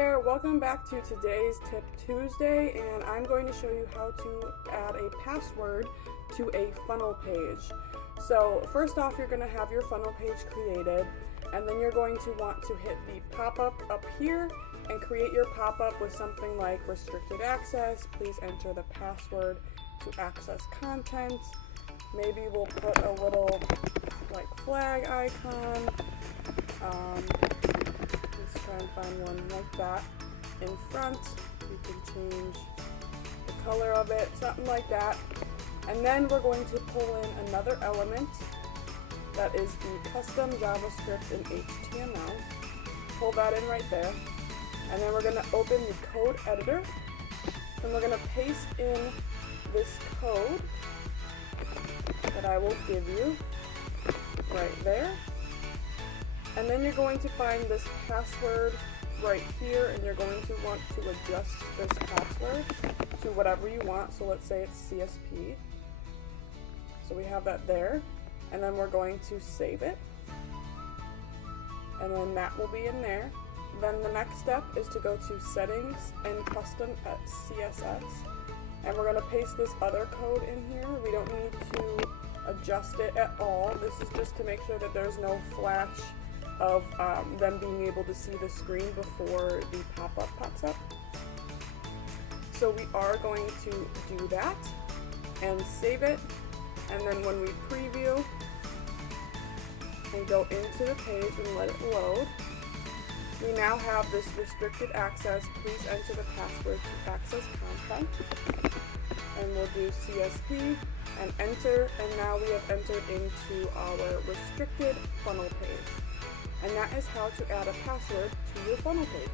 there, welcome back to today's Tip Tuesday, and I'm going to show you how to add a password to a funnel page. So first off, you're going to have your funnel page created, and then you're going to want to hit the pop-up up here and create your pop-up with something like restricted access. Please enter the password to access content. Maybe we'll put a little like flag icon. Let's try and find one like that in front. You can change the color of it, something like that. And then we're going to pull in another element that is the custom JavaScript in HTML. Pull that in right there. And then we're going to open the code editor. And we're going to paste in this code that I will give you right there. And then you're going to find this password right here, and you're going to want to adjust this password to whatever you want. So let's say it's CSP. So we have that there, and then we're going to save it. And then that will be in there. Then the next step is to go to Settings and Custom CSS. And we're going to paste this other code in here. We don't need to adjust it at all. This is just to make sure that there's no flash of them being able to see the screen before the pop-up pops up. So we are going to do that and save it, and then when we preview and go into the page and let it load, we now have this restricted access. Please enter the password to access content, and we'll do CSP and enter, and now we have entered into our restricted funnel page. And that is how to add a password to your funnel page.